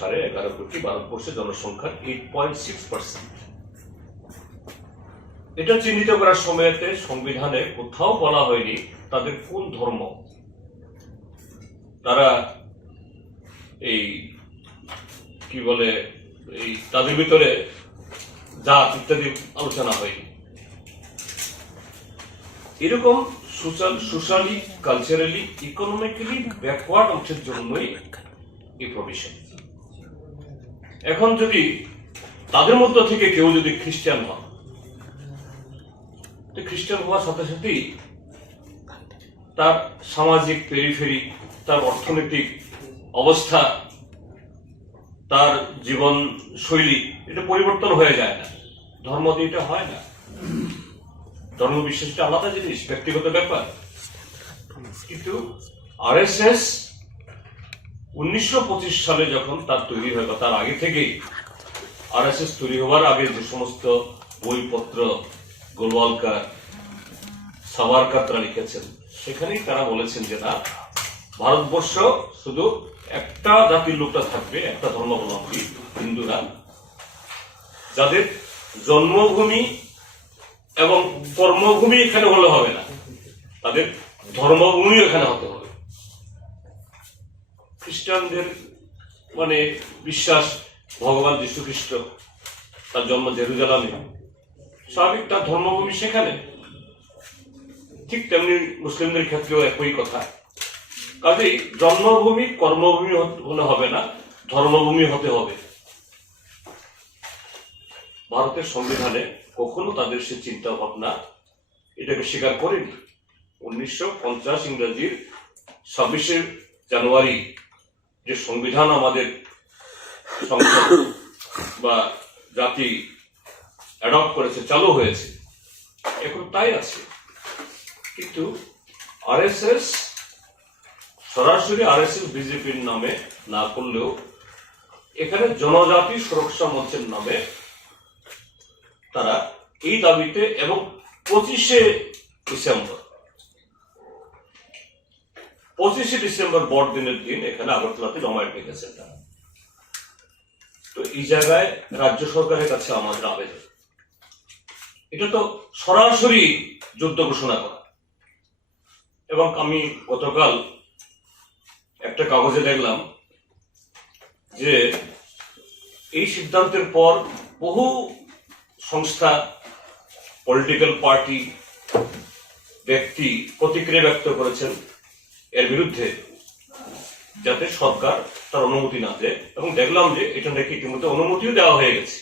11.5 কোটি, ভারতবর্ষের জনসংখ্যার 8.6%। এটা চিহ্নিত করার সময়তে সংবিধানে কোথাও বলা হয়নি তাদের কোন ধর্ম, তারা এই কি বলে এই তাদের ভিতরে জাত ইত্যাদি আলোচনা হয়নি। এরকম সোশ্যালি, কালচারালি, ইকোনমিক্যালি ব্যাকওয়ার্ড অংশের জন্যই এই প্রভিশন। এখন যদি তাদের মধ্য থেকে কেউ যদি খ্রিস্টান হয়, খ্রিস্টান হওয়ার সাথে সাথেই তার সামাজিক পেরিফেরি, তার অর্থনৈতিক অবস্থা, তার জীবন শৈলী এটা পরিবর্তন হয়ে যায় না। ধর্ম দিয়ে এটা হয় না। ধর্ম বিশ্বাসটা আলাদা জিনিস, ব্যক্তিগত ব্যাপার। কিন্তু আরএসএস 1925 সালে যখন তার তৈরি হয়, বা তার আগে থেকেই আরএসএস তৈরি হওয়ার আগে যে সমস্ত বইপত্র গোলওয়ালকার, সাভারকাররা লিখেছেন, সেখানেই তারা বলেছেন যে না, ভারতবর্ষ শুধু একটা জাতির লোকটা থাকবে, একটা ধর্মাবলম্বী হিন্দুরা, যাদের জন্মভূমি এবং কর্মভূমি এখানে হলে হবে না, তাদের ধর্মভূমি এখানে হতে হবে। খ্রিস্টানদের মানে বিশ্বাস ভগবান যীশু খ্রিস্ট, তার জন্ম জেরুজালেমে, স্বাভাবিক তার ধর্মভূমি সেখানে। ঠিক তেমনি মুসলিমদের ক্ষেত্রেও একই কথা। কাজেই জন্মভূমি কর্মভূমি হলে হবে না, ধর্মভূমি হতে হবে। ভারতের সংবিধানে কখনো তাদের সে চিন্তা ভাবনা এটাকে স্বীকার করেনি। 1950 ইংরেজির 26শে জানুয়ারি যে সংবিধান আমাদের সংসদ বা জাতি অ্যাডপ্ট করেছে, চালু হয়েছে, এখন তাই আছে। কিন্তু আরএসএস সরাসরি আরএসএস বিজেপির নামে না করলেও এখানে জনজাতি সুরক্ষা মঞ্চের নামে তারা এই দাবিতে, এবং 25শে ডিসেম্বর বড়দিনের দিন এখানে আগরতলাতে জমায়েত ডেকেছেন তারা। তো এই জায়গায় রাজ্য সরকারের কাছে আমাদের আবেদন, এটা তো সরাসরি যুদ্ধ ঘোষণা করা। এবং আমি গতকাল একটা কাগজে দেখলাম যে এই সিদ্ধান্তের পর বহু সংস্থা, পলিটিক্যাল পার্টি, ব্যক্তি প্রতিক্রিয়া ব্যক্ত করেছেন এর বিরুদ্ধে, যাতে সরকার তার অনুমতি না দেয়। এবং দেখলাম যে এটা নাকি ইতিমধ্যে অনুমতিও দেওয়া হয়ে গেছে।